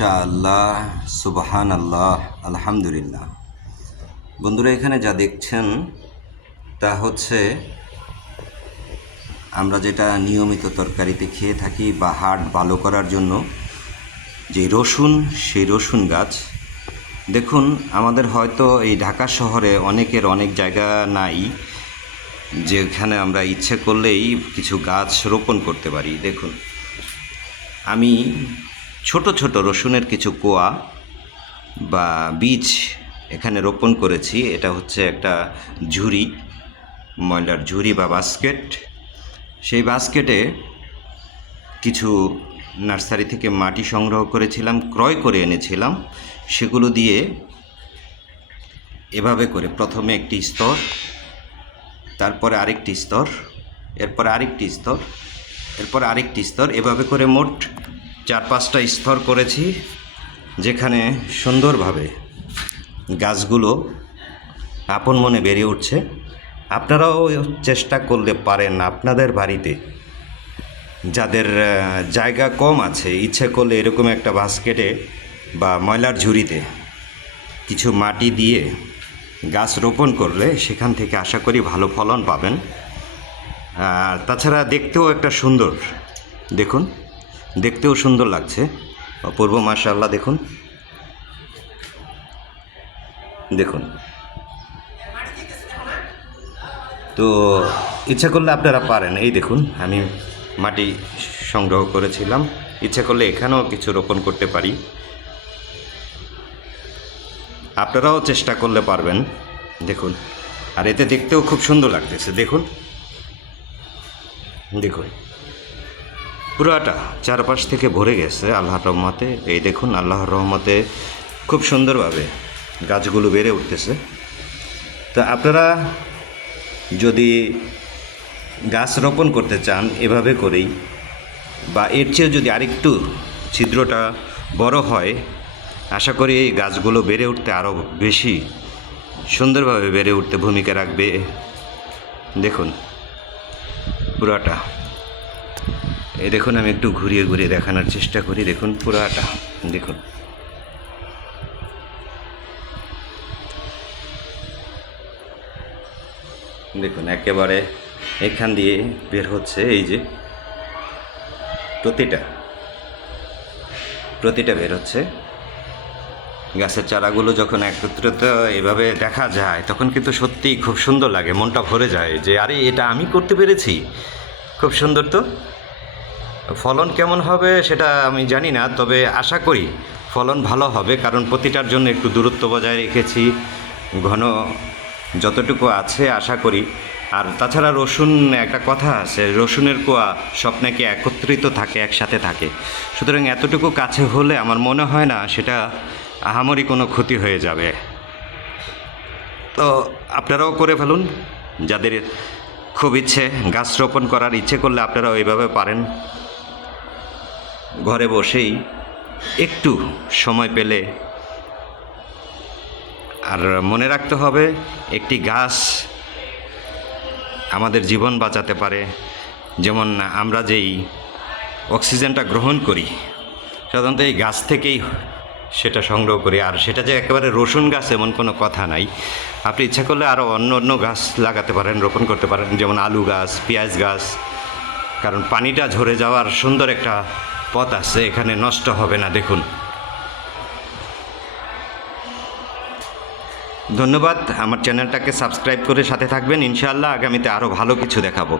মাশাআল্লাহ, সুবহানাল্লাহ, আলহামদুলিল্লাহ। বন্ধুরা, এখানে যা দেখছেন তা হচ্ছে আমরা যেটা নিয়মিত তরকারিতে খেয়ে থাকি বা হাড় ভালো করার জন্য যে রসুন, সেই রসুন গাছ। দেখুন, আমাদের হয়তো এই ঢাকা শহরে অনেকের অনেক জায়গা নাই যেখানে আমরা ইচ্ছে করলেই কিছু গাছ রোপণ করতে পারি। দেখুন, আমি ছোট ছোট রসুনের কিছু কোয়া বা বীজ এখানে রোপণ করেছি। এটা হচ্ছে একটা ঝুড়ি, ময়লার ঝুড়ি বা বাস্কেট। সেই বাস্কেটে কিছু নার্সারি থেকে মাটি সংগ্রহ করেছিলাম, ক্রয় করে এনেছিলাম। সেগুলো দিয়ে এভাবে করে প্রথমে একটি স্তর, তারপরে আরেকটি স্তর, এরপরে আরেকটি স্তর, এরপর আরেকটি স্তর, এভাবে করে মোট 4-5টা স্তর করেছি, যেখানে সুন্দরভাবে গাছগুলো আপন মনে বেড়ে উঠছে। আপনারাও চেষ্টা করলে পারেন আপনাদের বাড়িতে, যাদের জায়গা কম আছে, ইচ্ছে করলে এরকম একটা বাস্কেটে বা ময়লার ঝুড়িতে কিছু মাটি দিয়ে গাছ রোপণ করলে সেখান থেকে আশা করি ভালো ফলন পাবেন। আর তাছাড়া দেখতেও একটা সুন্দর, দেখুন দেখতেও সুন্দর লাগছে, অপূর্ব, মাশাআল্লাহ। দেখুন দেখুন তো ইচ্ছা করলে আপনারা পারেন। এই দেখুন, আমি মাটি সংগ্রহ করেছিলাম, ইচ্ছা করলে এখানেও কিছু রোপণ করতে পারি। আপনারাও চেষ্টা করলে পারবেন। দেখুন, আর এতে দেখতেও খুব সুন্দর লাগতেছে। দেখুন দেখুন পুরাটা চারপাশ থেকে ভরে গেছে আল্লাহর রহমতে। এই দেখুন, আল্লাহর রহমতে খুব সুন্দরভাবে গাছগুলো বেড়ে উঠতেছে। তো আপনারা যদি গাছ রোপণ করতে চান এভাবে করেই, বা এর চেয়েও যদি আরেকটু ছিদ্রটা বড় হয়, আশা করি এই গাছগুলো বেড়ে উঠতে আরও বেশি সুন্দরভাবে বেড়ে উঠতে ভূমিকা রাখবে। দেখুন পুরাটা, এই দেখুন, আমি একটু ঘুরিয়ে ঘুরিয়ে দেখানোর চেষ্টা করি। দেখুন পুরাটা, দেখুন দেখুন একেবারে এখান দিয়ে বের হচ্ছে। এই যে প্রতিটা বের হচ্ছে। গাছের চারাগুলো যখন একত্রিত এভাবে দেখা যায় তখন কিন্তু সত্যিই খুব সুন্দর লাগে, মনটা ভরে যায় যে আরে এটা আমি করতে পেরেছি। খুব সুন্দর। তো ফলন কেমন হবে সেটা আমি জানি না, তবে আশা করি ফলন ভালো হবে, কারণ প্রতিটার জন্য একটু দূরত্ব বজায় রেখেছি, ঘন যতটুকু আছে আশা করি। আর তাছাড়া রসুন, একটা কথা আছে, রসুনের কোয়া সব নাকি একত্রিত থাকে, একসাথে থাকে। সুতরাং এতটুকু কাছে হলে আমার মনে হয় না সেটা আহামরি কোনো ক্ষতি হয়ে যাবে। তো আপনারাও করে ফেলুন, যাদের খুব ইচ্ছে গাছ রোপণ করার, ইচ্ছে করলে আপনারাও এইভাবে পারেন। ঘরে বসেই একটু সময় পেলে। আর মনে রাখতে হবে, একটি গাছ আমাদের জীবন বাঁচাতে পারে। যেমন আমরা যেই অক্সিজেনটা গ্রহণ করি সাধারণত এই গাছ থেকেই সেটা সংগ্রহ করি। আর সেটা যে একেবারে রসুন গাছ এমন কোনো কথা নাই। আপনি ইচ্ছা করলে আরও অন্য অন্য গাছ লাগাতে পারেন, রোপণ করতে পারেন, যেমন আলু গাছ, পেঁয়াজ গাছ, কারণ পানিটা ঝরে যাওয়ার সুন্দর একটা পথ আছে, এখানে নষ্ট হবে না। দেখুন, ধন্যবাদ। আমার চ্যানেলটাকে সাবস্ক্রাইব করে সাথে থাকবেন। ইনশাআল্লাহ আগামীতে আরও ভালো কিছু দেখাবো।